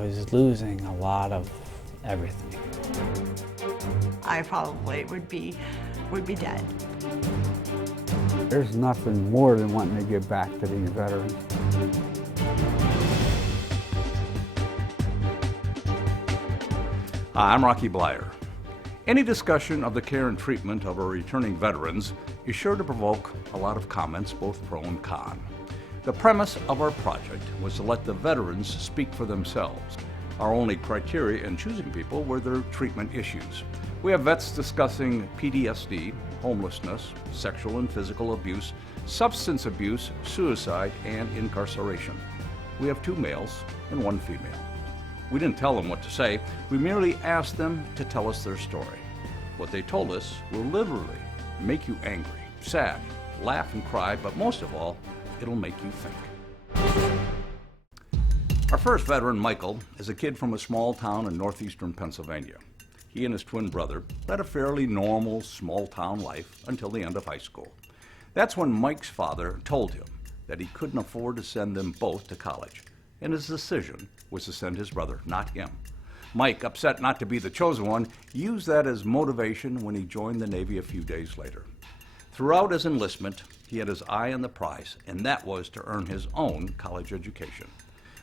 was losing a lot of everything. I probably would be dead. There's nothing more than wanting to give back to these veterans. Hi, I'm Rocky Bleier. Any discussion of the care and treatment of our returning veterans is sure to provoke a lot of comments, both pro and con. The premise of our project was to let the veterans speak for themselves. Our only criteria in choosing people were their treatment issues. We have vets discussing PTSD, homelessness, sexual and physical abuse, substance abuse, suicide, and incarceration. We have 2 males and 1 female. We didn't tell them what to say, we merely asked them to tell us their story. What they told us will literally make you angry, sad, laugh and cry, but most of all, it'll make you think. Our first veteran, Michael, is a kid from a small town in northeastern Pennsylvania. He and his twin brother led a fairly normal small-town life until the end of high school. That's when Mike's father told him that he couldn't afford to send them both to college, and his decision was to send his brother, not him. Mike, upset not to be the chosen one, used that as motivation when he joined the Navy a few days later. Throughout his enlistment, he had his eye on the prize, and that was to earn his own college education.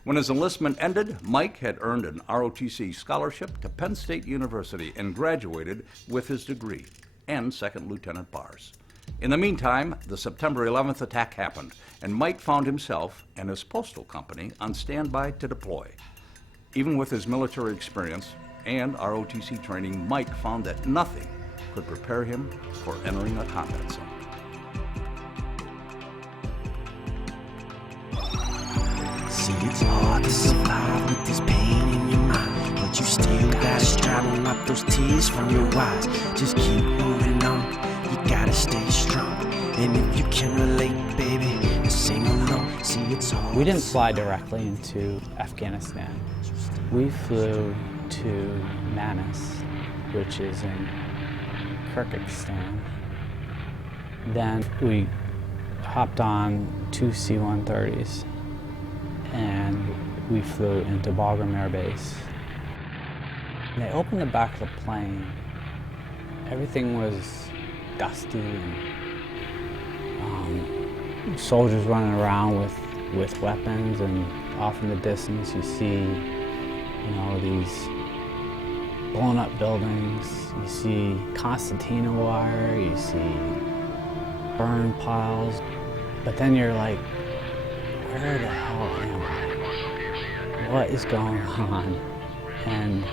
When his enlistment ended, Mike had earned an ROTC scholarship to Penn State University and graduated with his degree and second lieutenant bars. In the meantime, the September 11th attack happened, and Mike found himself and his postal company on standby to deploy. Even with his military experience and ROTC training, Mike found that nothing could prepare him for entering a combat zone. See, it's hard to survive with this pain in your mind, but you still gotta strive to wipe those tears from your eyes. Just keep moving on, you gotta stay strong. And if you can relate, baby, sing along. See, it's hard. We didn't fly directly into Afghanistan. We flew to Manas, which is in Kyrgyzstan. Then we hopped on 2 C-130s and we flew into Bagram Air Base. And they opened the back of the plane. Everything was dusty and soldiers running around with weapons, and off in the distance you see, these blown up buildings, you see concertina wire, you see burn piles, but then you're like, where the hell am I? What is going on? And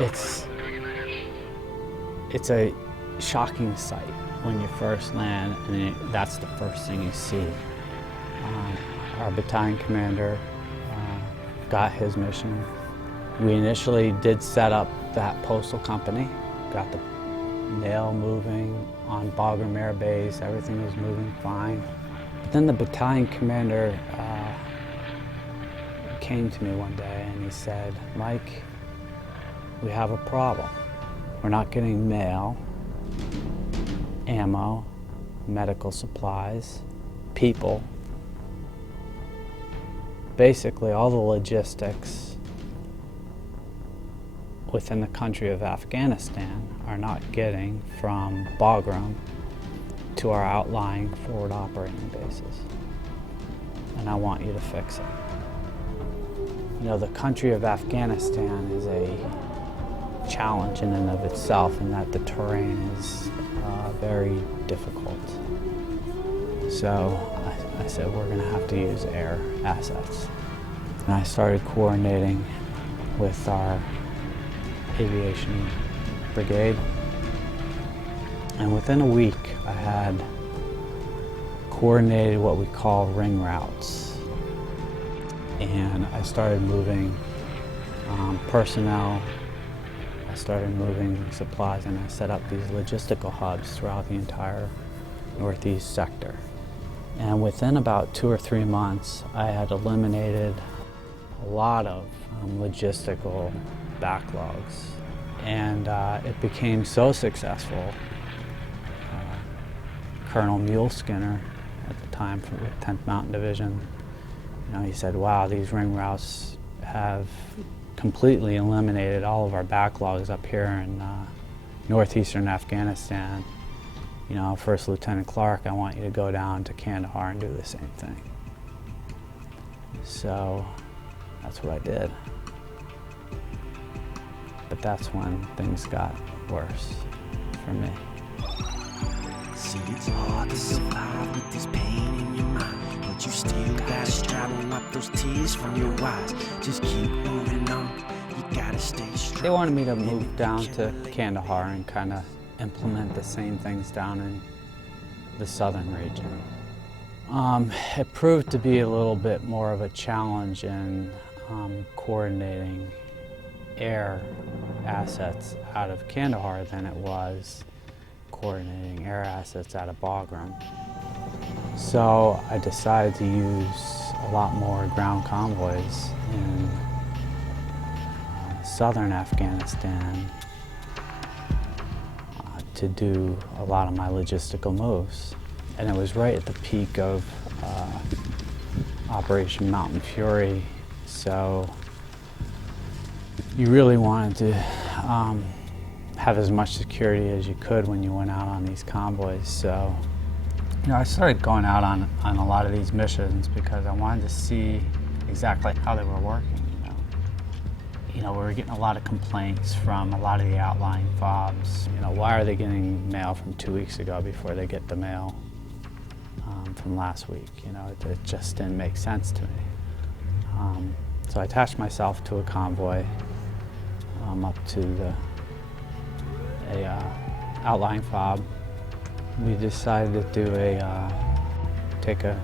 it's a shocking sight when you first land, and that's the first thing you see. Our battalion commander got his mission. We initially did set up that postal company, got the mail moving on Bagram Air Base, everything was moving fine. But then the battalion commander came to me one day and he said, "Mike, we have a problem. We're not getting mail, ammo, medical supplies, people. Basically all the logistics within the country of Afghanistan are not getting from Bagram to our outlying forward operating bases. And I want you to fix it." The country of Afghanistan is a challenge in and of itself, in that the terrain is very difficult. So I said, we're going to have to use air assets. And I started coordinating with our aviation brigade. And within a week, I had coordinated what we call ring routes. And I started moving personnel, I started moving supplies, and I set up these logistical hubs throughout the entire northeast sector. And within about 2 or 3 months, I had eliminated a lot of logistical backlogs. And it became so successful. Colonel Mule Skinner, at the time from the 10th Mountain Division, he said, "Wow, these ring routes have completely eliminated all of our backlogs up here in northeastern Afghanistan. You know, First Lieutenant Clark, I want you to go down to Kandahar and do the same thing. So that's what I did. But that's when things got worse for me. See, it's hard to survive with this pain in your mind, but you still gotta strive and wipe those tears from your eyes. Just keep moving on, you gotta stay strong. They wanted me to move down to Kandahar and kind of implement the same things down in the southern region. It proved to be a little bit more of a challenge in coordinating air assets out of Kandahar than it was coordinating air assets out of Bagram. So I decided to use a lot more ground convoys in southern Afghanistan to do a lot of my logistical moves. And it was right at the peak of Operation Mountain Fury, so you really wanted to have as much security as you could when you went out on these convoys. So, you know, I started going out on a lot of these missions because I wanted to see exactly how they were working. You know, we were getting a lot of complaints from a lot of the outlying FOBs. You know, why are they getting mail from 2 weeks ago before they get the mail from last week? You know, it just didn't make sense to me. So I attached myself to a convoy up to a outlying FOB. We decided to do take a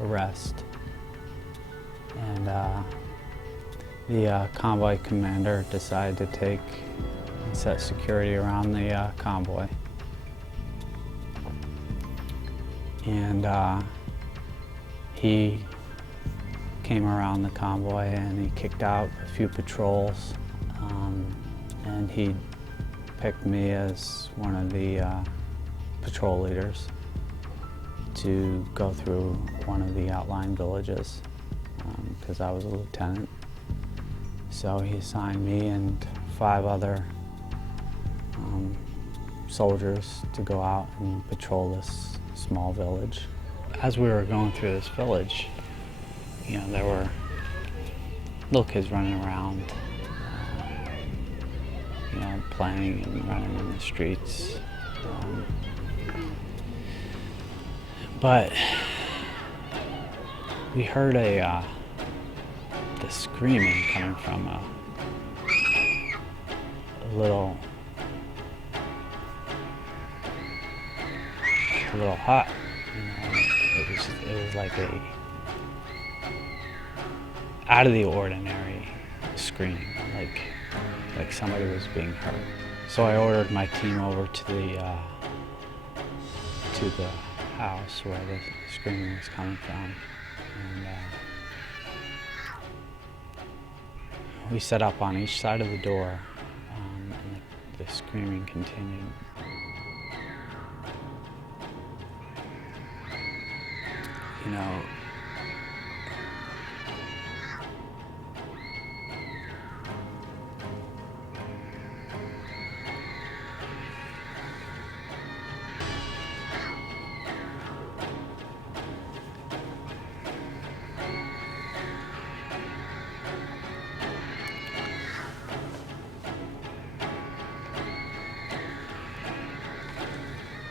rest, and the convoy commander decided to take and set security around the convoy. And he came around the convoy and he kicked out a few patrols, and he picked me as one of the patrol leaders to go through one of the outlying villages because I was a lieutenant. So he assigned me and 5 other soldiers to go out and patrol this small village. As we were going through this village, you know, there were little kids running around, you know, playing and running in the streets. But we heard the screaming coming from a little hut. You know, it was like a out of the ordinary scream, like somebody was being hurt. So I ordered my team over to the house where the screaming was coming from, and we set up on each side of the door, and the screaming continued. You know,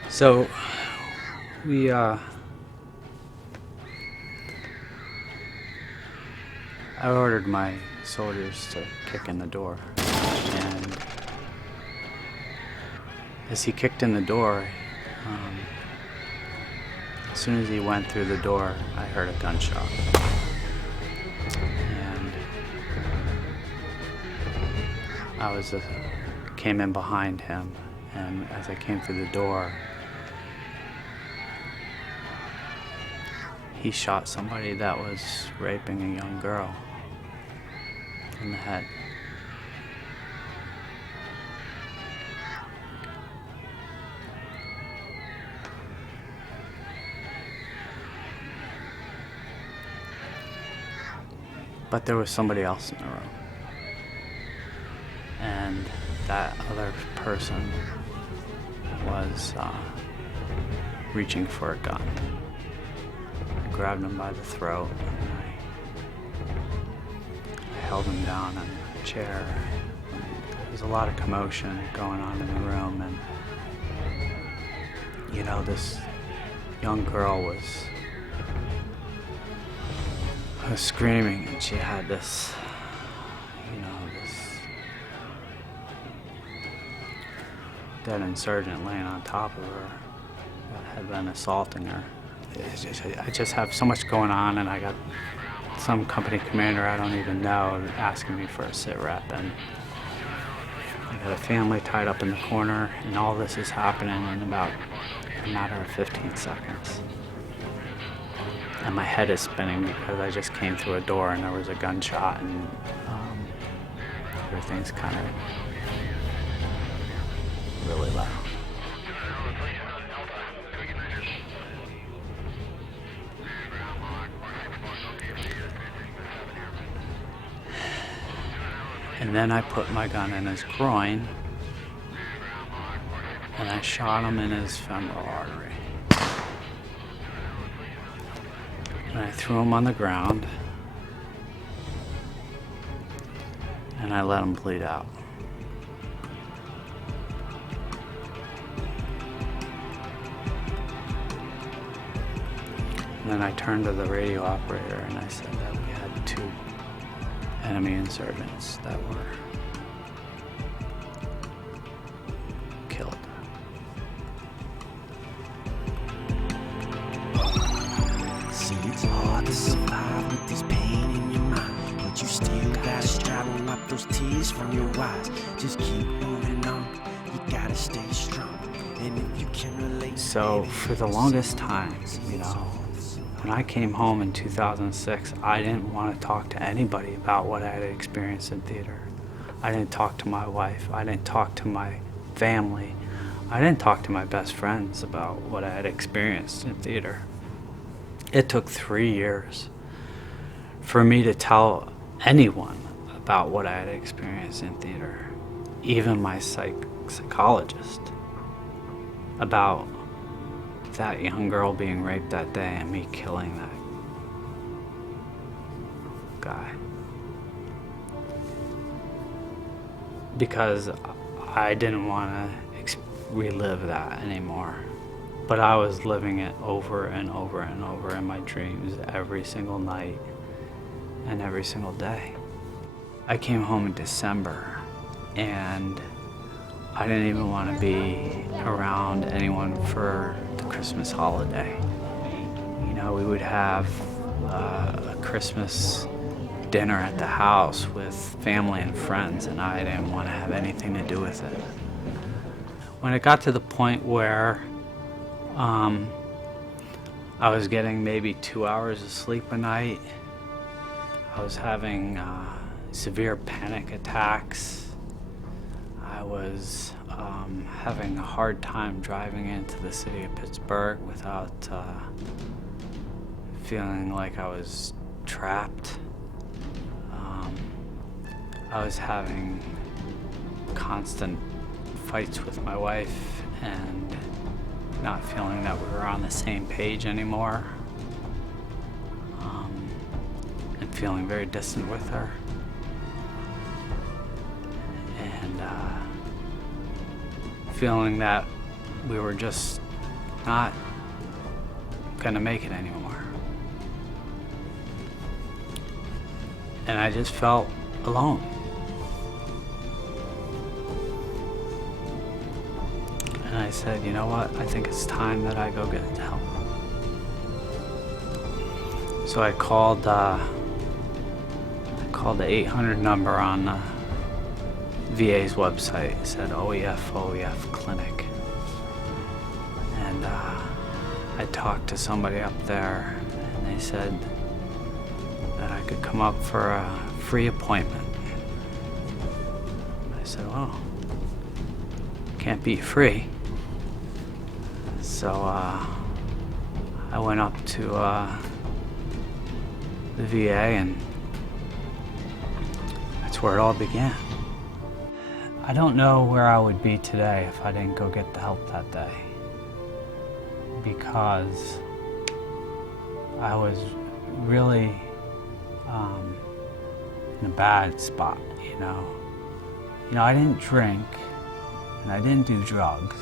so we I ordered my soldiers to kick in the door, and as he kicked in the door, as soon as he went through the door, I heard a gunshot. And I came in behind him, and as I came through the door, he shot somebody that was raping a young girl in the head. But there was somebody else in the room. And that other person was reaching for a gun. I grabbed him by the throat and I held him down in a chair. There was a lot of commotion going on in the room, and you know, this young girl was screaming, and she had this, you know, this dead insurgent laying on top of her that had been assaulting her. I just have so much going on, and I got some company commander I don't even know asking me for a sit rep, and I got a family tied up in the corner, and all this is happening in about a matter of 15 seconds. And my head is spinning because I just came through a door and there was a gunshot, and everything's kind of really loud. And then I put my gun in his groin and I shot him in his femoral artery. And I threw him on the ground and I let him bleed out. And then I turned to the radio operator and I said that we had 2 enemy insurgents that were killed. See, it's hard to survive with this pain in your mind, but you still gotta strive to wipe those tears from your eyes. Just keep moving on, you gotta stay strong. And if you can relate, So for the longest time, you know, when I came home in 2006, I didn't want to talk to anybody about what I had experienced in theater. I didn't talk to my wife. I didn't talk to my family. I didn't talk to my best friends about what I had experienced in theater. It took 3 years for me to tell anyone about what I had experienced in theater, even my psychologist, about that young girl being raped that day and me killing that guy. Because I didn't want to relive that anymore. But I was living it over and over and over in my dreams every single night and every single day. I came home in December and I didn't even want to be around anyone for the Christmas holiday. You know, we would have a Christmas dinner at the house with family and friends, and I didn't want to have anything to do with it. When it got to the point where I was getting maybe 2 hours of sleep a night, I was having severe panic attacks. I was having a hard time driving into the city of Pittsburgh without feeling like I was trapped. I was having constant fights with my wife and not feeling that we were on the same page anymore, and feeling very distant with her. And feeling that we were just not gonna make it anymore. And I just felt alone. And I said, you know what? I think it's time that I go get help. So I called the 800 number on the VA's website. It said OEF Clinic. And I talked to somebody up there, and they said that I could come up for a free appointment. I said, well, can't beat free. So I went up to the VA and that's where it all began. I don't know where I would be today if I didn't go get the help that day, because I was really in a bad spot, you know. I didn't drink and I didn't do drugs,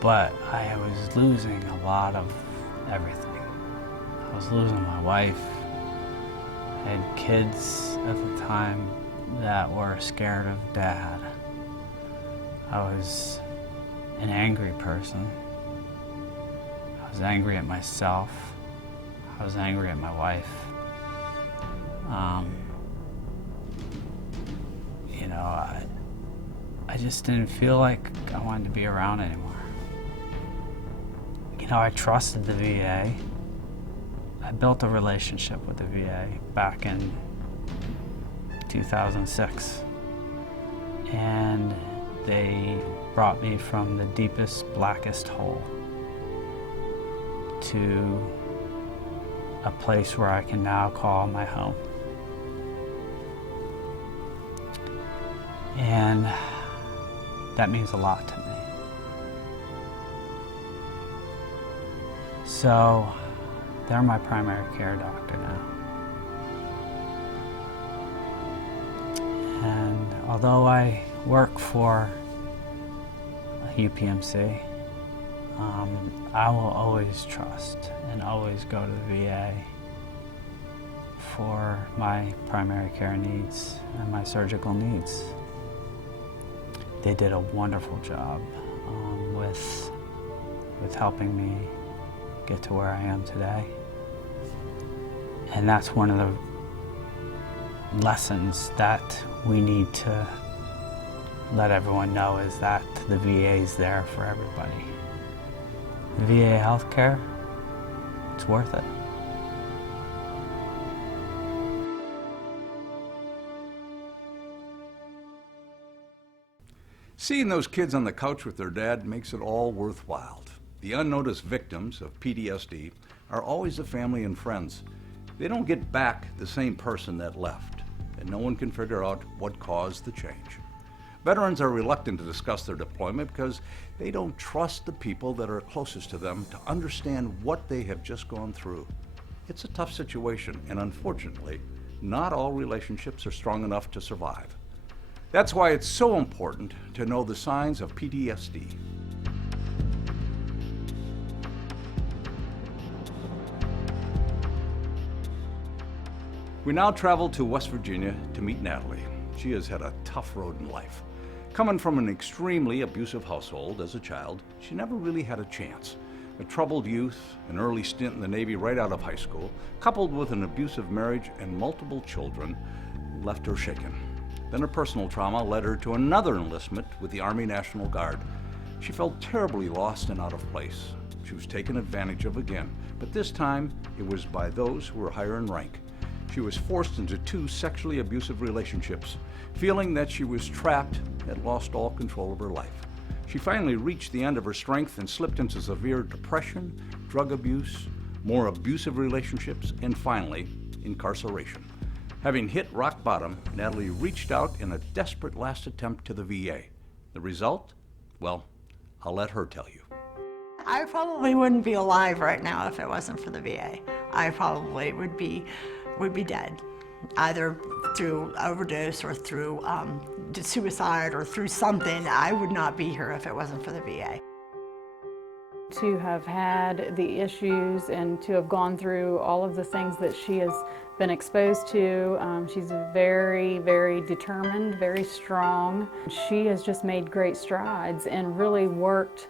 but I was losing a lot of everything. I was losing my wife. I had kids at the time that were scared of Dad. I was an angry person. I was angry at myself. I was angry at my wife. I just didn't feel like I wanted to be around anymore. I trusted the VA. I built a relationship with the VA back in 2006. And they brought me from the deepest, blackest hole to a place where I can now call my home. And that means a lot to me. So they're my primary care doctor now. And although I work for UPMC, I will always trust and always go to the VA for my primary care needs and my surgical needs. They did a wonderful job with helping me get to where I am today. And that's one of the lessons that we need to let everyone know, is that the VA is there for everybody. The VA healthcare, it's worth it. Seeing those kids on the couch with their dad makes it all worthwhile. The unnoticed victims of PTSD are always the family and friends. They don't get back the same person that left, and no one can figure out what caused the change. Veterans are reluctant to discuss their deployment because they don't trust the people that are closest to them to understand what they have just gone through. It's a tough situation, and unfortunately, not all relationships are strong enough to survive. That's why it's so important to know the signs of PTSD. We now travel to West Virginia to meet Natalie. She has had a tough road in life. Coming from an extremely abusive household as a child, she never really had a chance. A troubled youth, an early stint in the Navy right out of high school, coupled with an abusive marriage and multiple children, left her shaken. Then her personal trauma led her to another enlistment with the Army National Guard. She felt terribly lost and out of place. She was taken advantage of again, but this time it was by those who were higher in rank. She was forced into 2 sexually abusive relationships. Feeling that she was trapped, had lost all control of her life. She finally reached the end of her strength and slipped into severe depression, drug abuse, more abusive relationships, and finally, incarceration. Having hit rock bottom, Natalie reached out in a desperate last attempt to the VA. The result? Well, I'll let her tell you. I probably wouldn't be alive right now if it wasn't for the VA. I probably would be dead, either through overdose or through suicide or through something. I would not be here if it wasn't for the VA. To have had the issues and to have gone through all of the things that she has been exposed to. She's very, very determined, very strong. She has just made great strides and really worked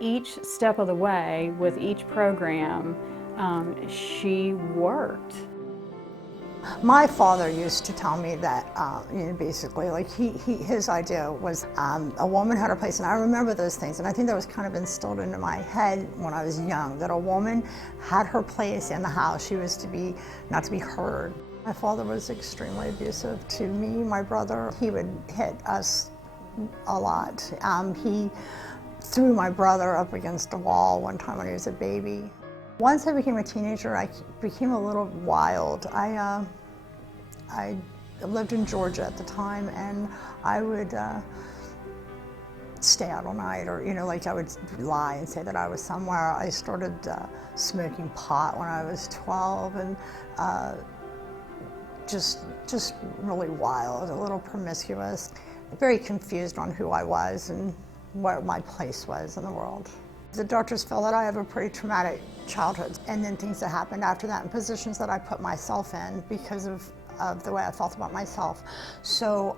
each step of the way with each program. She worked. My father used to tell me that, basically, like his idea was a woman had her place, and I remember those things, and I think that was kind of instilled into my head when I was young, that a woman had her place in the house. She was not to be heard. My father was extremely abusive to me, my brother. He would hit us a lot. He threw my brother up against a wall one time when he was a baby. Once I became a teenager, I became a little wild. I I lived in Georgia at the time, and I would stay out all night, or like I would lie and say that I was somewhere. I started smoking pot when I was 12, and just really wild, a little promiscuous, very confused on who I was and what my place was in the world. The doctors felt that I have a pretty traumatic childhood, and then things that happened after that, and positions that I put myself in because of the way I felt about myself. So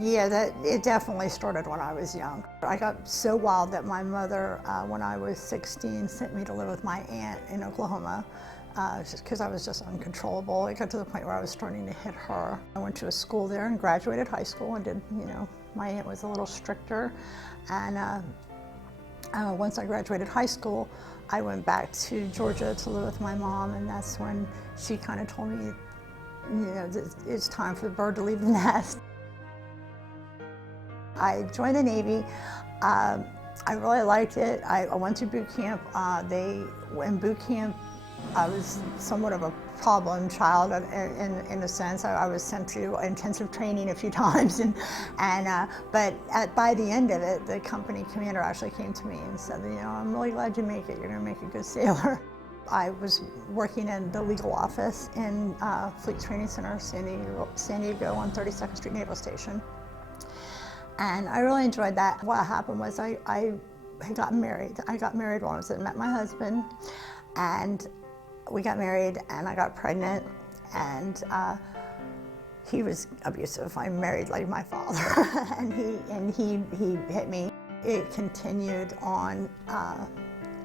yeah, it definitely started when I was young. I got so wild that my mother, when I was 16, sent me to live with my aunt in Oklahoma, because I was just uncontrollable. It got to the point where I was starting to hit her. I went to a school there and graduated high school and did, my aunt was a little stricter. And once I graduated high school, I went back to Georgia to live with my mom, and that's when she kind of told me, it's time for the bird to leave the nest. I joined the Navy. I really liked it. I went to boot camp. In boot camp, I was somewhat of a problem child in a sense. I was sent to intensive training a few times, but by the end of it, the company commander actually came to me and said, I'm really glad you make it. You're going to make a good sailor. I was working in the legal office in Fleet Training Center, San Diego on 32nd Street Naval Station. And I really enjoyed that. What happened was I had gotten married. I got married when I met my husband, and we got married, and I got pregnant, and he was abusive. I married like my father, and he hit me. It continued on. I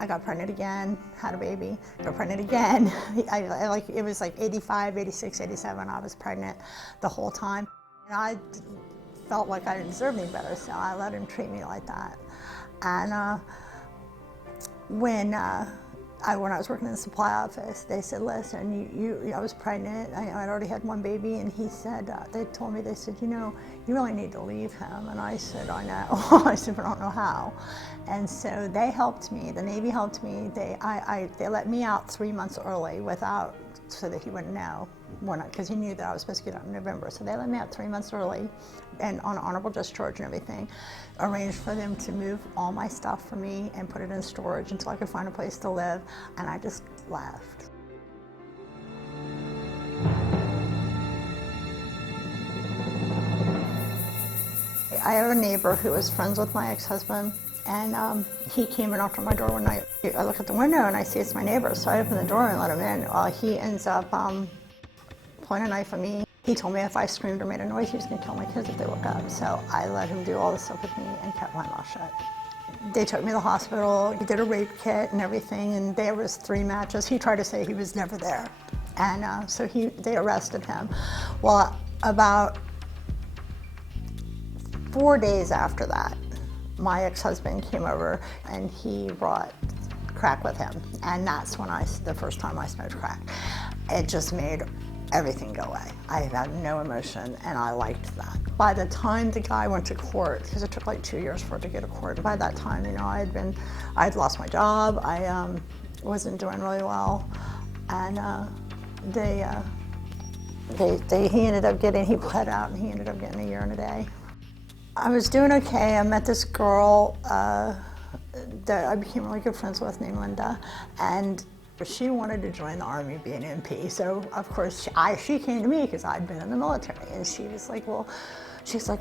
got pregnant again, had a baby, got pregnant again. It was like 85, 86, 87. I was pregnant the whole time, and I felt like I didn't deserve any better, so I let him treat me like that. And when I was working in the supply office, they said, listen, I was pregnant, I'd already had one baby, and he said, they said, you really need to leave him. And I said, I know. I said, but I don't know how. And so they helped me, the Navy helped me. They let me out 3 months early so that he wouldn't know, because he knew that I was supposed to get out in November. So they let me out 3 months early, and on honorable discharge and everything. Arranged for them to move all my stuff for me and put it in storage until I could find a place to live, and I just left. I have a neighbor who was friends with my ex-husband, and he came and knocked on my door one night. I look at the window and I see it's my neighbor, so I open the door and let him in. He ends up pointing a knife at me. He told me if I screamed or made a noise, he was going to kill my kids if they woke up. So I let him do all this stuff with me and kept my mouth shut. They took me to the hospital. He did a rape kit and everything, and there was 3 matches. He tried to say he was never there, and so they arrested him. Well, about 4 days after that, my ex-husband came over and he brought crack with him, and that's when the first time I smoked crack. It just made everything go away. I had no emotion, and I liked that. By the time the guy went to court, because it took like 2 years for it to get to court, by that time, I'd lost my job, I wasn't doing really well, and he pled out, and he ended up getting a year and a day. I was doing okay. I met this girl that I became really good friends with named Linda, and she wanted to join the Army, be an MP. So of course she came to me because I'd been in the military, and she was like, well,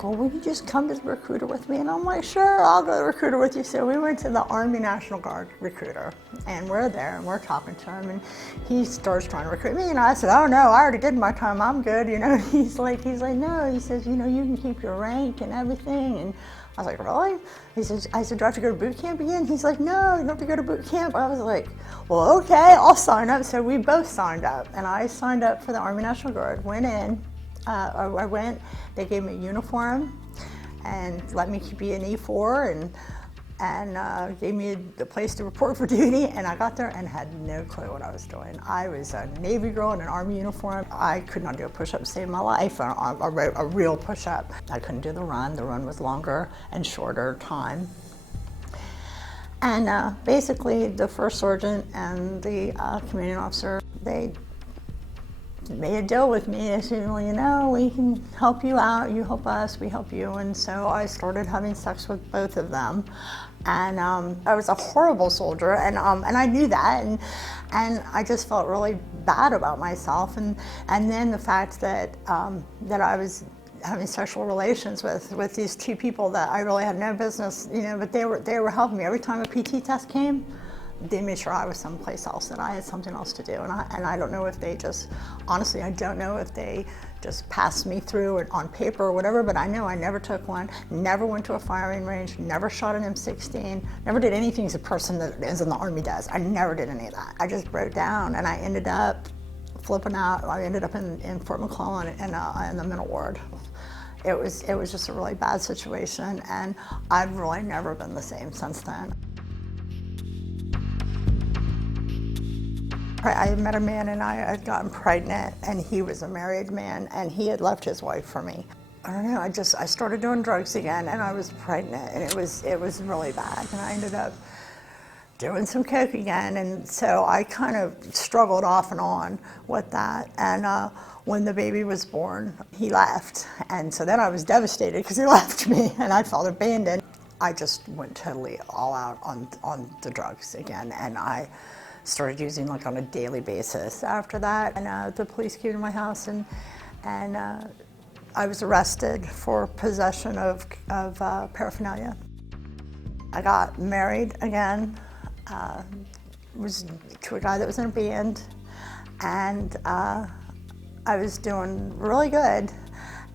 will you just come to the recruiter with me? And I'm like, sure, I'll go to the recruiter with you. So we went to the Army National Guard recruiter, and we're there and we're talking to him, and he starts trying to recruit me, and I said, oh no, I already did my time, I'm good, He's like, no, he says, you can keep your rank and everything. And I was like, really? I said, do I have to go to boot camp again? He's like, no, you don't have to go to boot camp. I was like, well, okay, I'll sign up. So we both signed up, and I signed up for the Army National Guard, went in. I went, they gave me a uniform and let me be an E4 and gave me the place to report for duty, and I got there and had no clue what I was doing. I was a Navy girl in an Army uniform. I could not do a push-up to save my life, a real push-up. I couldn't do the run was longer and shorter time. And basically the first sergeant and the commanding officer, they made a deal with me. They said, well, you know, we can help you out, you help us, we help you. And so I started having sex with both of them. And I was a horrible soldier, and I knew that, and I just felt really bad about myself. And then the fact that that I was having sexual relations with these two people that I really had no business, you know, but they were helping me. Every time a PT test came, they made sure I was someplace else, that I had something else to do. And I don't know if they just, honestly, I don't know if they just passed me through it on paper or whatever, but I know I never took one, never went to a firing range, never shot an M16, never did anything as a person that is in the Army does. I never did any of that. I just broke down, and I ended up flipping out. I ended up in Fort McClellan in the mental ward. It was just a really bad situation, and I've really never been the same since then. I met a man, and I had gotten pregnant, and he was a married man, and he had left his wife for me. I don't know, I started doing drugs again, and I was pregnant, and it was really bad, and I ended up doing some coke again, and so I kind of struggled off and on with that. And when the baby was born, he left, and so then I was devastated because he left me, and I felt abandoned. I just went totally all out on the drugs again, and I started using like on a daily basis after that. And the police came to my house, and I was arrested for possession of paraphernalia. I got married again, was to a guy that was in a band, and I was doing really good,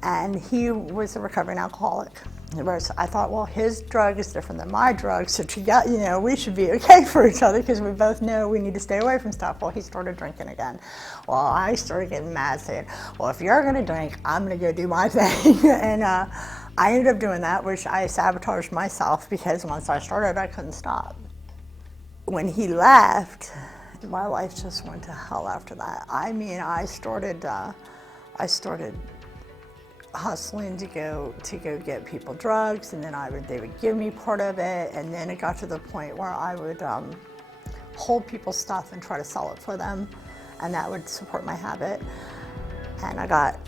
and he was a recovering alcoholic. Whereas I thought, well, his drug is different than my drug, so you know, we should be okay for each other because we both know we need to stay away from stuff. Well, he started drinking again. Well, I started getting mad, saying, well, if you're going to drink, I'm going to go do my thing. And I ended up doing that, which I sabotaged myself because once I started, I couldn't stop. When he left, my life just went to hell after that. I mean, I started hustling to go get people drugs, and then they would give me part of it, and then it got to the point where I would hold people's stuff and try to sell it for them, and that would support my habit. And I got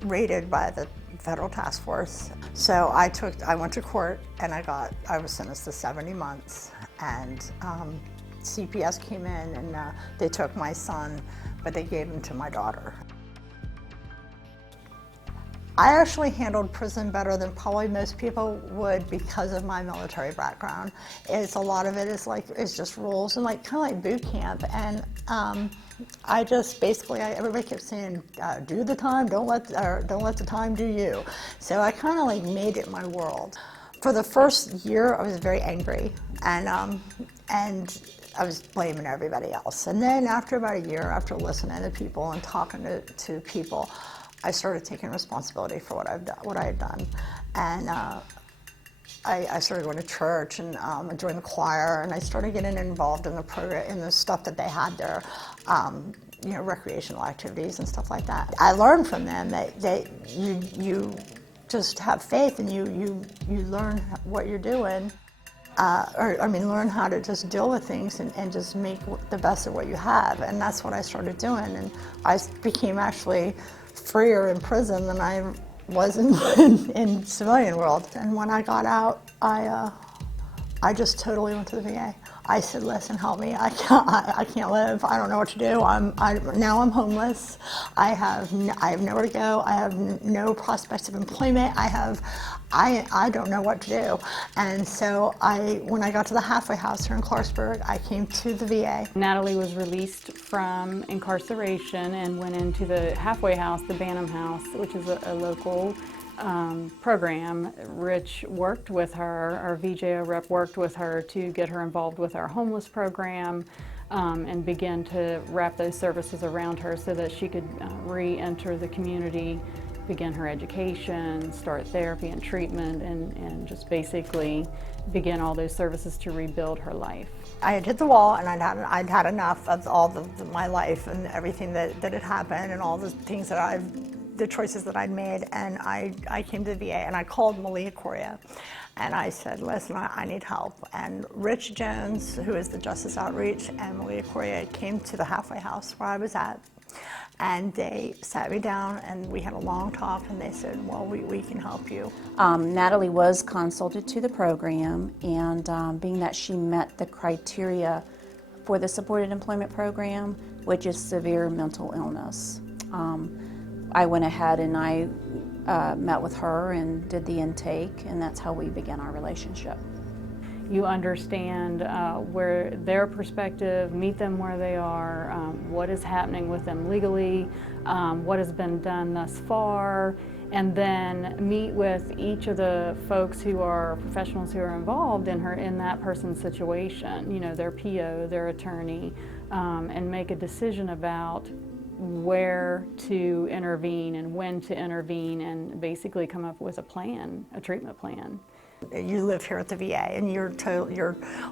raided by the federal task force. So I went to court, and I was sentenced to 70 months, and CPS came in, and they took my son, but they gave him to my daughter. I actually handled prison better than probably most people would because of my military background. A lot of it is just rules and kind of like boot camp. And I just basically, everybody kept saying, do the time, don't let the time do you. So I kind of made it my world. For the first year, I was very angry, and I was blaming everybody else. And then after about a year, after listening to people and talking to people, I started taking responsibility for what I had done, and I started going to church, and I joined the choir, and I started getting involved in the program, in the stuff that they had there, you know, recreational activities and stuff like that. I learned from them that you just have faith, and you learn what you're doing, learn how to just deal with things and just make the best of what you have, and that's what I started doing, and I became actually freer in prison than I was in civilian world. And when I got out, I just totally went to the VA. I said, listen, help me. I can't live. I don't know what to do. Now I'm homeless. I have nowhere to go. I have no prospects of employment. I don't know what to do. And so when I got to the halfway house here in Clarksburg, I came to the VA. Natalie was released from incarceration and went into the halfway house, the Bantam House, which is a local program. Rich worked with her, our VJO rep worked with her to get her involved with our homeless program and begin to wrap those services around her so that she could re-enter the community, begin her education, start therapy and treatment, and just basically begin all those services to rebuild her life. I had hit the wall, and I'd had enough of all my life and everything that had happened and all the things that the choices that I'd made, and I came to the VA, and I called Malia Correa, and I said, listen, I need help. And Rich Jones, who is the Justice Outreach, and Malia Correa came to the halfway house where I was at, And they sat me down and we had a long talk, and they said, well, we can help you. Natalie was consulted to the program, and being that she met the criteria for the supported employment program, which is severe mental illness, I went ahead and I met with her and did the intake, and that's how we began our relationship. You understand where their perspective, meet them where they are, what is happening with them legally, what has been done thus far, and then meet with each of the folks who are professionals who are involved in that person's situation, you know, their PO, their attorney, and make a decision about where to intervene and when to intervene, and basically come up with a plan, a treatment plan. You live here at the VA, and you're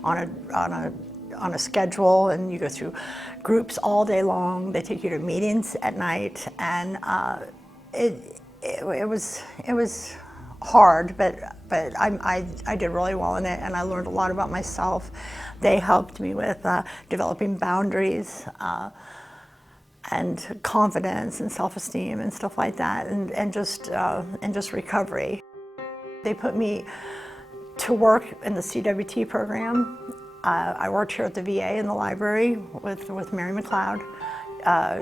on a schedule, and you go through groups all day long. They take you to meetings at night, and it was hard, but I did really well in it, and I learned a lot about myself. They helped me with developing boundaries and confidence and self-esteem and stuff like that, and just recovery. They put me to work in the CWT program. I worked here at the VA in the library with Mary McLeod.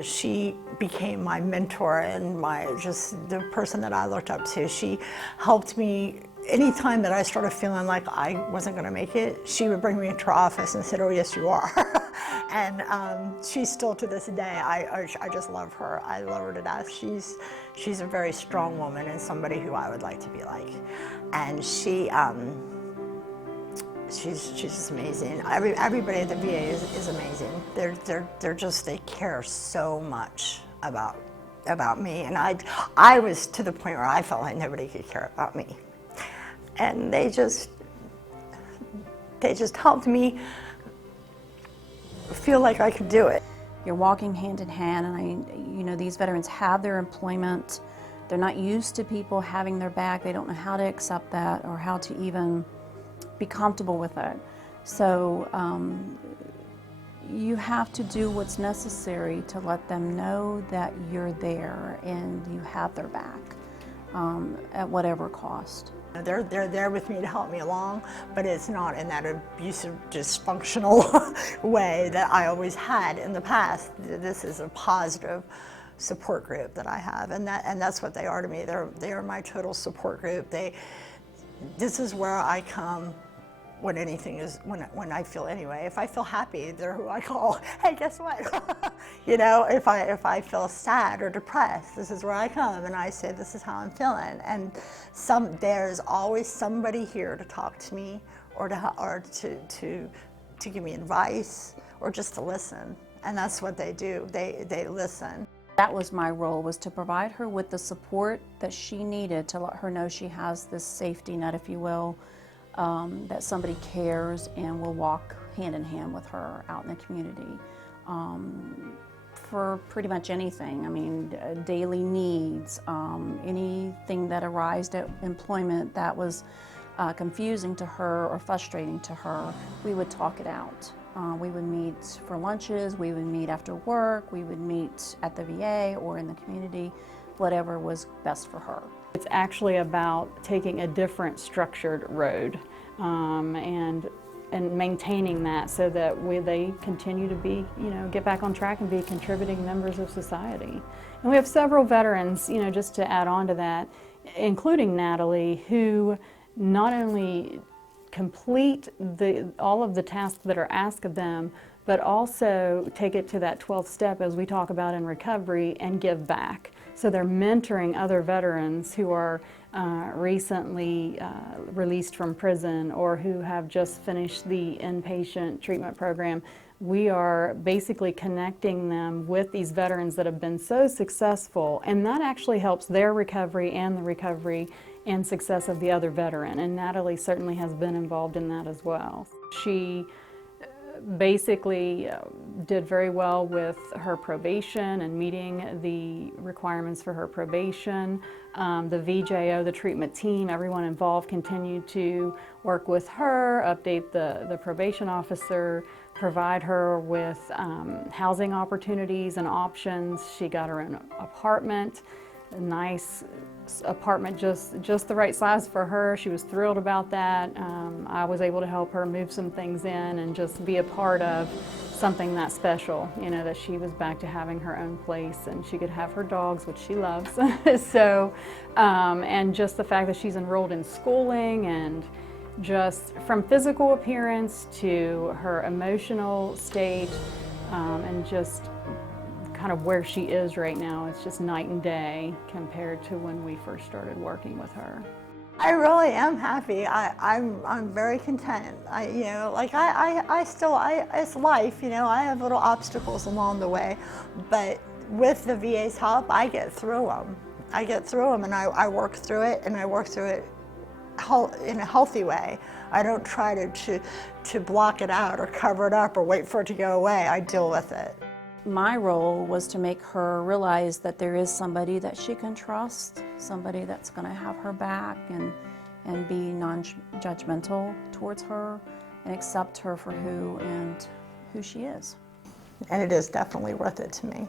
She became my mentor and the person that I looked up to. She helped me. Anytime that I started feeling like I wasn't going to make it, she would bring me into her office and said, "Oh yes, you are." And she's still, to this day, I just love her. I love her to death. She's a very strong woman and somebody who I would like to be like. And she's just amazing. Everybody at the VA is amazing. They care so much about me, and I was to the point where I felt like nobody could care about me. And they just helped me feel like I could do it. You're walking hand in hand, and these veterans have their employment. They're not used to people having their back. They don't know how to accept that or how to even be comfortable with it. So you have to do what's necessary to let them know that you're there and you have their back at whatever cost. They're there with me to help me along, but it's not in that abusive, dysfunctional way that I always had in the past. This is a positive support group that I have, and that's what they are to me. They are my total support group. This is where I come when when I feel anyway. If I feel happy, they're who I call. Hey, guess what? If I feel sad or depressed, this is where I come and I say, this is how I'm feeling. And there's always somebody here to talk to me or to give me advice or just to listen. And that's what they do. They listen. That was my role, was to provide her with the support that she needed to let her know she has this safety net, if you will, that somebody cares and will walk hand in hand with her out in the community for pretty much anything. I mean, daily needs, anything that arised at employment that was confusing to her or frustrating to her, we would talk it out. We would meet for lunches, we would meet after work, we would meet at the VA or in the community, whatever was best for her. It's actually about taking a different structured road and maintaining that so that they continue to be, get back on track and be contributing members of society. And we have several veterans, just to add on to that, including Natalie, who not only complete all of the tasks that are asked of them, but also take it to that 12th step, as we talk about in recovery, and give back. So they're mentoring other veterans who are recently released from prison or who have just finished the inpatient treatment program. We are basically connecting them with these veterans that have been so successful, and that actually helps their recovery and the recovery and success of the other veteran. And Natalie certainly has been involved in that as well. She basically did very well with her probation and meeting the requirements for her probation. The VJO, the treatment team, everyone involved continued to work with her, update the probation officer, provide her with housing opportunities and options. She got her own apartment, a nice apartment, just the right size for her. She was thrilled about that. I was able to help her move some things in and just be a part of something that special, you know, that she was back to having her own place and she could have her dogs, which she loves. So, and just the fact that she's enrolled in schooling, and just from physical appearance to her emotional state, and just kind of where she is right now, it's just night and day compared to when we first started working with her. I really am happy. I'm very content. It's life, you know, I have little obstacles along the way, but with the VA's help, I get through them. And I work through it, and I work through it in a healthy way. I don't try to block it out or cover it up or wait for it to go away. I deal with it. My role was to make her realize that there is somebody that she can trust, somebody that's going to have her back and be non-judgmental towards her and accept her for who she is. And it is definitely worth it to me.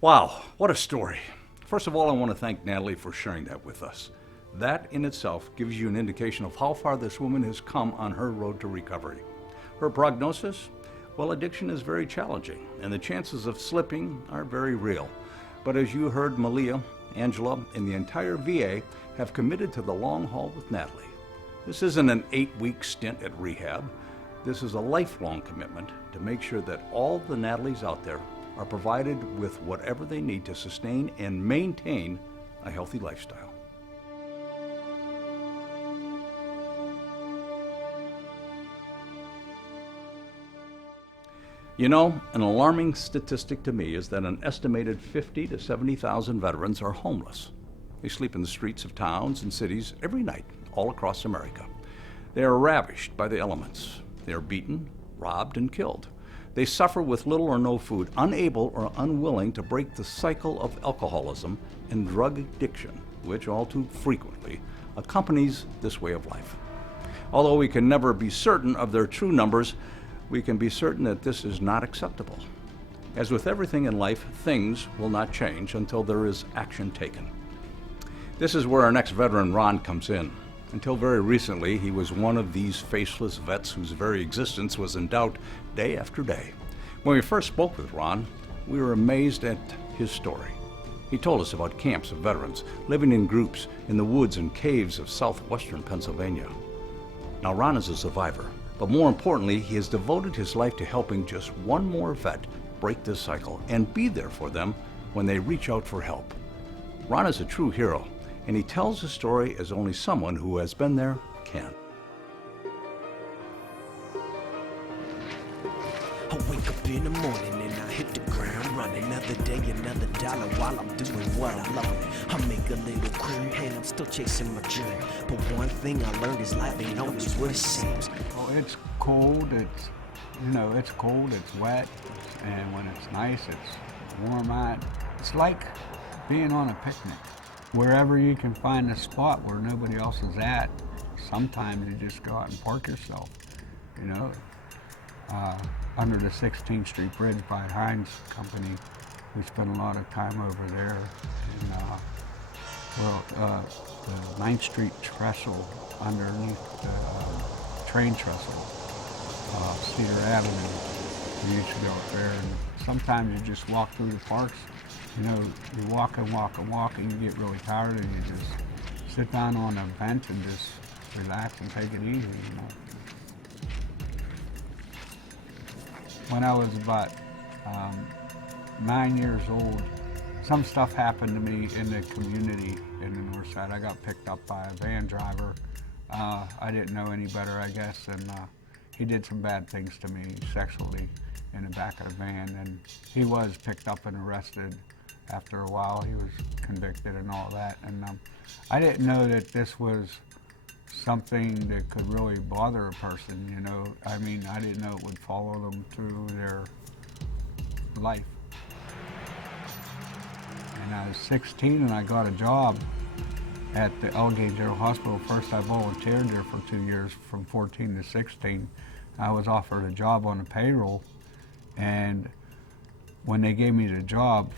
Wow, what a story. First of all, I want to thank Natalie for sharing that with us. That in itself gives you an indication of how far this woman has come on her road to recovery. Her prognosis? Well, addiction is very challenging, and the chances of slipping are very real. But as you heard, Malia, Angela, and the entire VA have committed to the long haul with Natalie. This isn't an 8-week stint at rehab. This is a lifelong commitment to make sure that all the Natalies out there are provided with whatever they need to sustain and maintain a healthy lifestyle. You know, an alarming statistic to me is that an estimated 50 to 70,000 veterans are homeless. They sleep in the streets of towns and cities every night, all across America. They are ravished by the elements. They are beaten, robbed, and killed. They suffer with little or no food, unable or unwilling to break the cycle of alcoholism and drug addiction, which all too frequently accompanies this way of life. Although we can never be certain of their true numbers, we can be certain that this is not acceptable. As with everything in life, things will not change until there is action taken. This is where our next veteran, Ron, comes in. Until very recently, he was one of these faceless vets whose very existence was in doubt day after day. When we first spoke with Ron, we were amazed at his story. He told us about camps of veterans living in groups in the woods and caves of southwestern Pennsylvania. Now, Ron is a survivor, but more importantly, he has devoted his life to helping just one more vet break this cycle and be there for them when they reach out for help. Ron is a true hero, and he tells his story as only someone who has been there can. I wake up in the morning and I hit the ground running. Another day, another dollar while I'm doing what I'm loving. I make a little cream and I'm still chasing my dream. But one thing I learned is life ain't always what it seems. Well, it's cold, it's cold, it's wet, and when it's nice, it's warm out. It's like being on a picnic. Wherever you can find a spot where nobody else is at, sometimes you just go out and park yourself, under the 16th Street Bridge by Heinz Company. We spent a lot of time over there. And, the 9th Street trestle underneath the train trestle, Cedar Avenue. We used to go up there, and sometimes you just walk through the parks. You walk and you get really tired, and you just sit down on a bench and just relax and take it easy, When I was about 9 years old, some stuff happened to me in the community in the north side. I got picked up by a van driver. I didn't know any better, I guess, and he did some bad things to me sexually in the back of the van, and he was picked up and arrested. After a while, he was convicted and all that, and I didn't know that this was something that could really bother a person, I didn't know it would follow them through their life. And I was 16 and I got a job at the Elgin General Hospital. First, I volunteered there for 2 years, from 14 to 16. I was offered a job on the payroll, and when they gave me the job,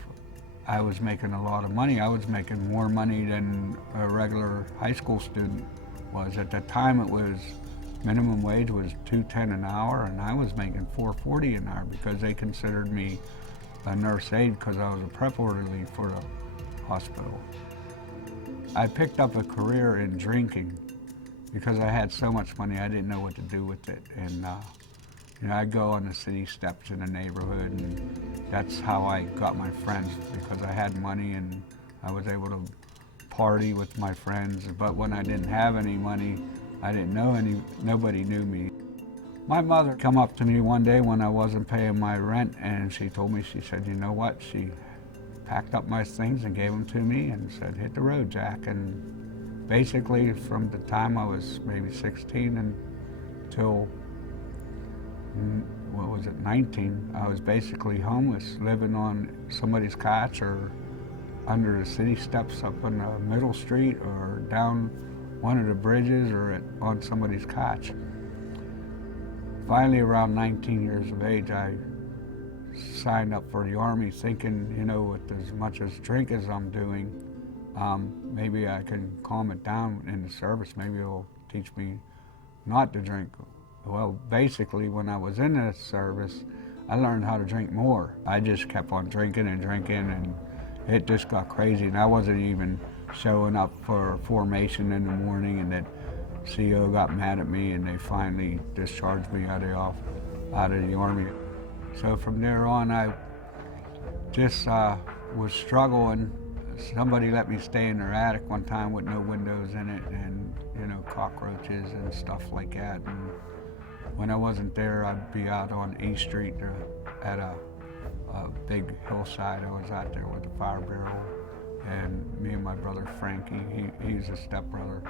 I was making a lot of money. I was making more money than a regular high school student was. At that time, it was minimum wage was $2.10 an hour, and I was making $4.40 an hour because they considered me a nurse aide because I was a prep orderly for the hospital. I picked up a career in drinking because I had so much money I didn't know what to do with it. And I'd go on the city steps in the neighborhood, and that's how I got my friends, because I had money and I was able to party with my friends. But when I didn't have any money, I didn't know nobody knew me. My mother come up to me one day when I wasn't paying my rent, and she told me, she said, you know what? She packed up my things and gave them to me and said, hit the road, Jack. And basically from the time I was maybe 16 until, 19, I was basically homeless, living on somebody's couch or under the city steps up on the middle street or down one of the bridges or on somebody's couch. Finally, around 19 years of age, I signed up for the Army thinking, with as much as drink as I'm doing, maybe I can calm it down in the service. Maybe it'll teach me not to drink. Well, basically, when I was in the service, I learned how to drink more. I just kept on drinking, and it just got crazy, and I wasn't even showing up for formation in the morning, and that CO got mad at me, and they finally discharged me out of the Army. So from there on, I just was struggling. Somebody let me stay in their attic one time with no windows in it, and cockroaches and stuff like that. And when I wasn't there, I'd be out on East Street at a big hillside. I was out there with a fire barrel, and me and my brother Frankie, he's a stepbrother.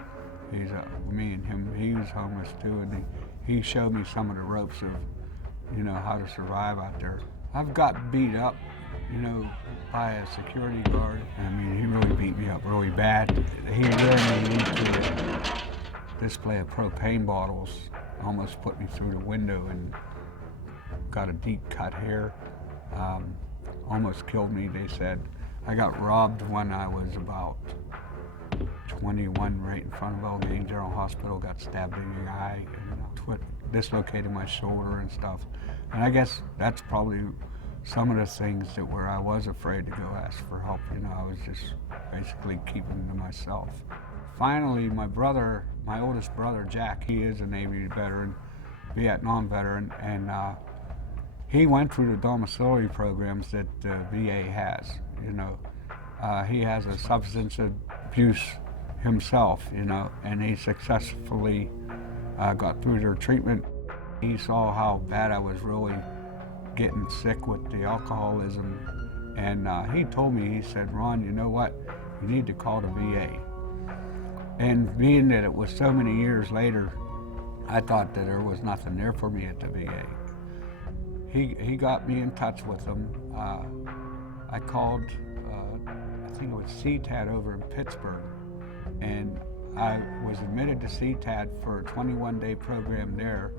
Me and him, he was homeless too, and he showed me some of the ropes of, how to survive out there. I've got beat up, by a security guard. I mean, he really beat me up really bad. He lured me into a display of propane bottles, almost put me through the window, and got a deep cut here. Almost killed me, they said. I got robbed when I was about 21, right in front of Elgin General Hospital, got stabbed in the eye and dislocated my shoulder and stuff. And I guess that's probably some of the things where I was afraid to go ask for help. I was just basically keeping to myself. Finally, my oldest brother, Jack, he is a Navy veteran, Vietnam veteran, and he went through the domiciliary programs that the VA has. He has a substance abuse himself, and he successfully got through their treatment. He saw how bad I was really getting sick with the alcoholism, and he told me, he said, Ron, you know what, you need to call the VA. And being that it was so many years later, I thought that there was nothing there for me at the VA. He got me in touch with them. I called, I think it was CTAD over in Pittsburgh, and I was admitted to CTAD for a 21-day program there,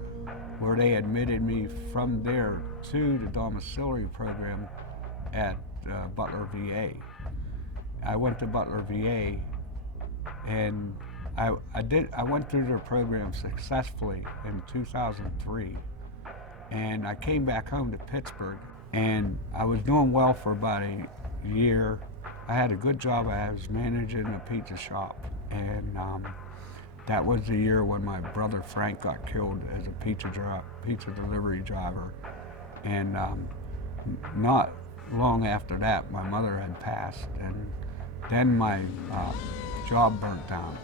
where they admitted me from there to the domiciliary program at Butler VA. I went to Butler VA, and I went through their program successfully in 2003, and I came back home to Pittsburgh, and I was doing well for about a year. I had a good job. I was managing a pizza shop, and that was the year when my brother Frank got killed as a pizza delivery driver. And not long after that, my mother had passed, and then my job burnt down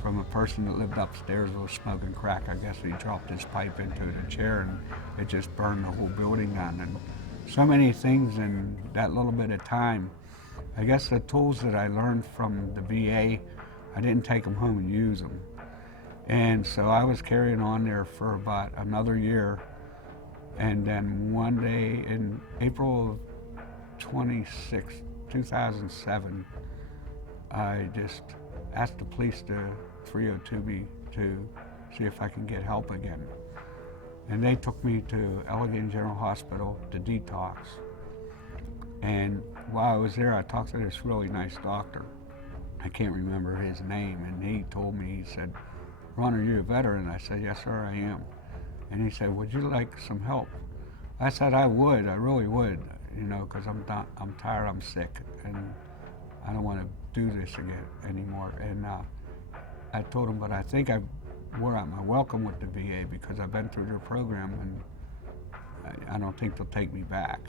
from a person that lived upstairs was smoking crack. I guess he dropped his pipe into the chair, and it just burned the whole building down. And so many things in that little bit of time. I guess the tools that I learned from the VA, I didn't take them home and use them. And so I was carrying on there for about another year. And then one day in April of 26, 2007, I just asked the police to 302 me to see if I can get help again. And they took me to Allegheny General Hospital to detox. And while I was there, I talked to this really nice doctor. I can't remember his name, and he told me, he said, "Ron, are you a veteran?" I said, "Yes, sir, I am." And he said, "Would you like some help?" I said, "I would, I really would, you know, because I'm tired, I'm sick, and I don't want to do this again anymore." And I told him, but I think I wore out my welcome with the VA because I've been through their program, and I don't think they'll take me back.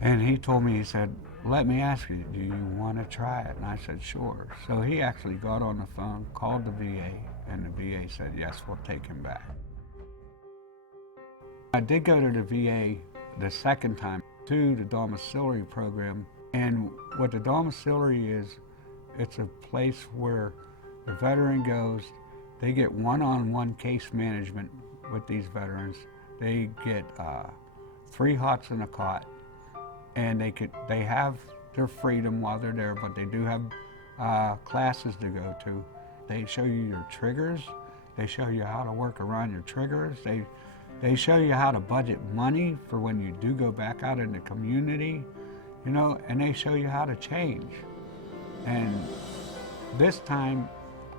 And he told me, he said, "Let me ask you, do you want to try it?" And I said, "Sure." So he actually got on the phone, called the VA, and the VA said, "Yes, we'll take him back." I did go to the VA the second time to the domiciliary program, and what the domiciliary is, it's a place where the veteran goes, they get one-on-one case management with these veterans. They get 3 hots and a cot, and they have their freedom while they're there, but they do have classes to go to. They show you your triggers. They show you how to work around your triggers. They show you how to budget money for when you do go back out in the community, you know, and they show you how to change. And this time,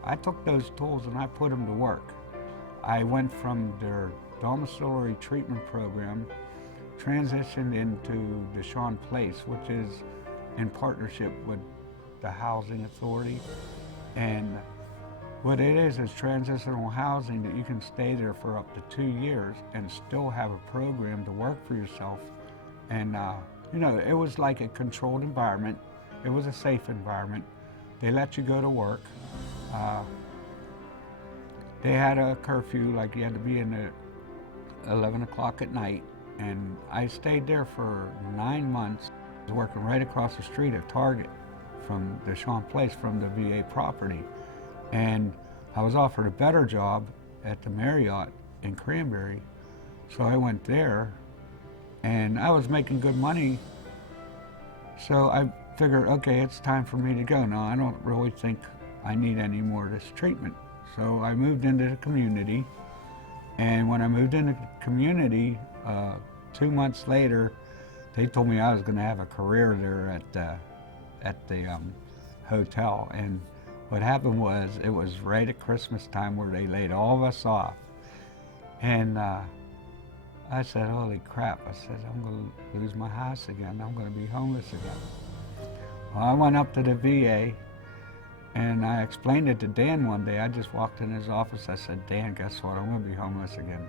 I took those tools and I put them to work. I went from their domiciliary treatment program, transitioned into Deshaun Place, which is in partnership with the Housing Authority. And what it is transitional housing that you can stay there for up to 2 years and still have a program to work for yourself. And you know, it was like a controlled environment. It was a safe environment. They let you go to work. They had a curfew, like you had to be in at 11 o'clock at night. And I stayed there for 9 months. I was working right across the street at Target from Deshaun Place, from the VA property. And I was offered a better job at the Marriott in Cranberry. So I went there, and I was making good money. So I figured, okay, it's time for me to go. Now, I don't really think I need any more of this treatment. So I moved into the community. And when I moved into the community, 2 months later, they told me I was going to have a career there at the hotel. And what happened was, it was right at Christmas time where they laid all of us off. And I said, holy crap, I said, I'm going to lose my house again. I'm going to be homeless again. Well, I went up to the VA, and I explained it to Dan one day. I just walked in his office. I said, "Dan, guess what? I'm going to be homeless again."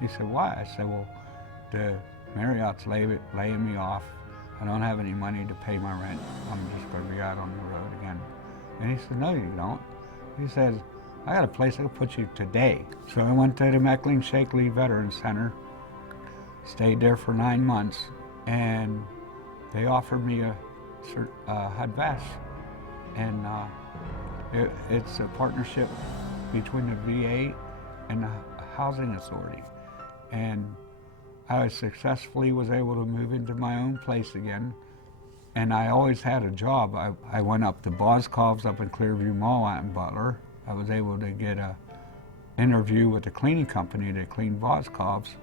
He said, "Why?" I said, "Well, the Marriott's laying me off. I don't have any money to pay my rent. I'm just going to be out on the road again." And he said, "No, you don't." He said, "I got a place that'll put you today." So I went to the McLean Shakely Veterans Center, stayed there for 9 months, and they offered me a HUD vest. And it's a partnership between the VA and the Housing Authority. And I successfully was able to move into my own place again. And I always had a job. I went up to Boscov's up in Clearview Mall out in Butler. I was able to get an interview with the cleaning company that cleaned Boscov's.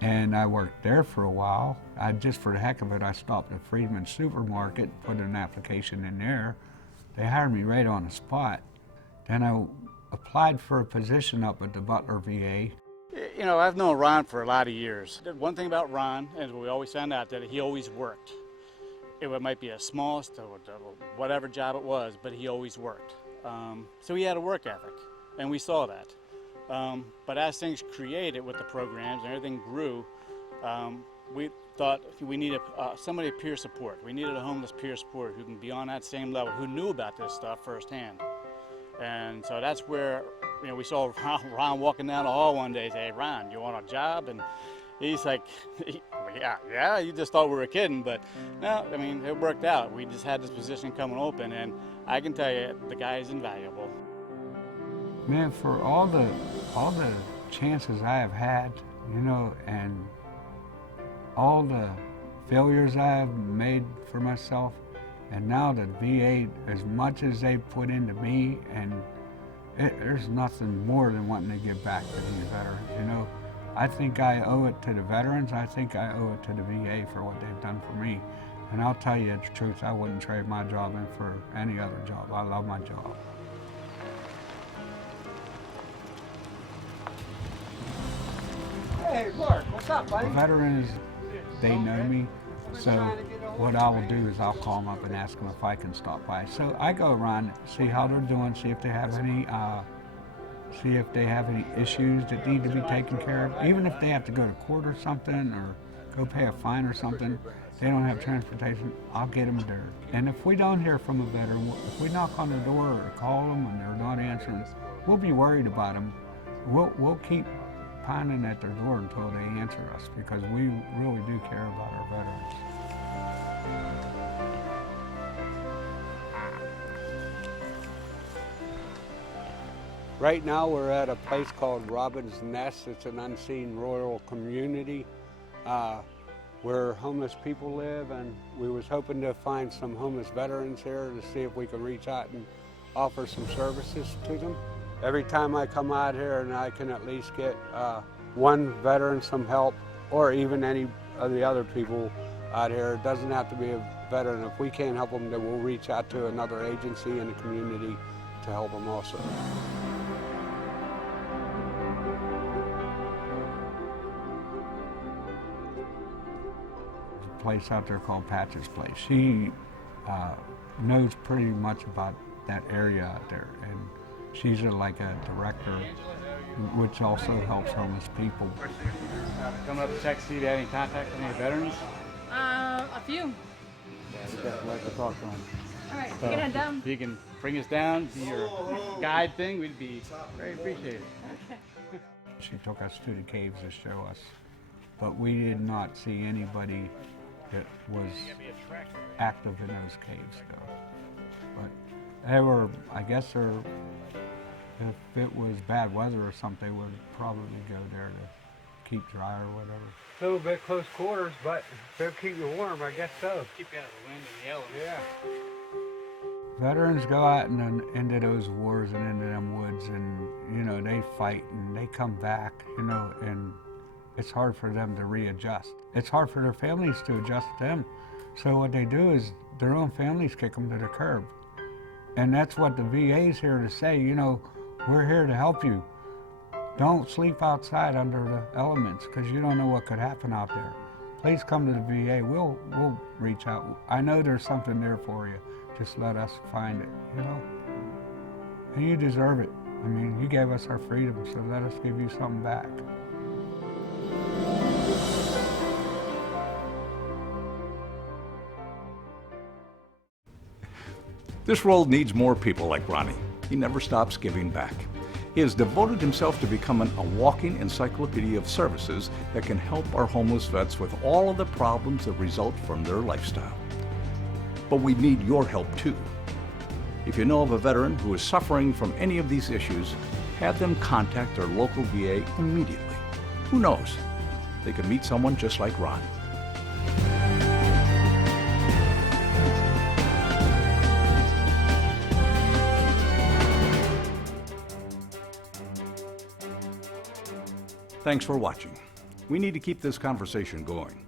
And I worked there for a while. Just for the heck of it, I stopped at Freedman Supermarket, put an application in there. They hired me right on the spot. Then I applied for a position up at the Butler VA. You know, I've known Ron for a lot of years. One thing about Ron, and we always found out, that he always worked. It might be a small, whatever job it was, but he always worked. So he had a work ethic, and we saw that. But as things created with the programs and everything grew, we thought we needed somebody peer support. We needed a homeless peer support who can be on that same level, who knew about this stuff firsthand. And so that's where, you know, we saw Ron walking down the hall one day and say, "Hey, Ron, you want a job?" And he's like, yeah, you just thought we were kidding, but no, I mean, it worked out. We just had this position coming open, and I can tell you, the guy is invaluable. Man, for all the chances I have had, you know, and all the failures I have made for myself, And now the VA, as much as they put into me, and there's nothing more than wanting to give back to these veterans, you know. I think I owe it to the veterans. I think I owe it to the VA for what they've done for me. And I'll tell you the truth, I wouldn't trade my job in for any other job. I love my job. Hey, Mark, what's up, buddy? The veterans, they know me, so what I will do is I'll call them up and ask them if I can stop by. So I go around, see how they're doing, see if they have any issues that need to be taken care of. Even if they have to go to court or something, or go pay a fine or something, they don't have transportation, I'll get them there. And if we don't hear from a veteran, if we knock on the door or call them and they're not answering, we'll be worried about them. We'll keep pounding at their door until they answer us, because we really do care about our veterans. Right now we're at a place called Robin's Nest. It's an unseen rural community where homeless people live, and we was hoping to find some homeless veterans here to see if we can reach out and offer some services to them. Every time I come out here and I can at least get one veteran some help, or even any of the other people out here. It doesn't have to be a veteran. If we can't help them, then we'll reach out to another agency in the community to help them also. There's a place out there called Patch's Place. She knows pretty much about that area out there, and she's like a director, which also helps homeless people. Coming up to check, see if you have any contact with any veterans? A few. Yeah, we'd definitely like to talk to them. All right, you can head down. If you can bring us down to your guide thing, we'd be very appreciated. Okay. She took us to the caves to show us, but we did not see anybody that was active in those caves, though. But they were, I guess, if it was bad weather or something, they would probably go there to keep dry or whatever. A little bit close quarters, but they'll keep you warm, I guess so. Keep you out of the wind and the elements. Yeah. Veterans go out into those wars and into them woods, and you know, they fight and they come back, you know, and it's hard for them to readjust. It's hard for their families to adjust to them. So what they do is their own families kick them to the curb. And that's what the VA's here to say, you know, we're here to help you. Don't sleep outside under the elements, because you don't know what could happen out there. Please come to the VA. We'll reach out. I know there's something there for you. Just let us find it, you know? And you deserve it. I mean, you gave us our freedom, so let us give you something back. This world needs more people like Ronnie. He never stops giving back. He has devoted himself to becoming a walking encyclopedia of services that can help our homeless vets with all of the problems that result from their lifestyle. But we need your help too. If you know of a veteran who is suffering from any of these issues, have them contact their local VA immediately. Who knows? They could meet someone just like Ron. Thanks for watching. We need to keep this conversation going.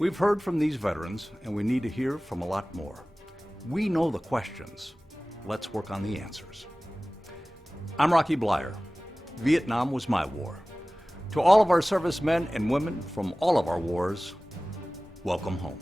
We've heard from these veterans, and we need to hear from a lot more. We know the questions. Let's work on the answers. I'm Rocky Bleier. Vietnam was my war. To all of our servicemen and women from all of our wars, welcome home.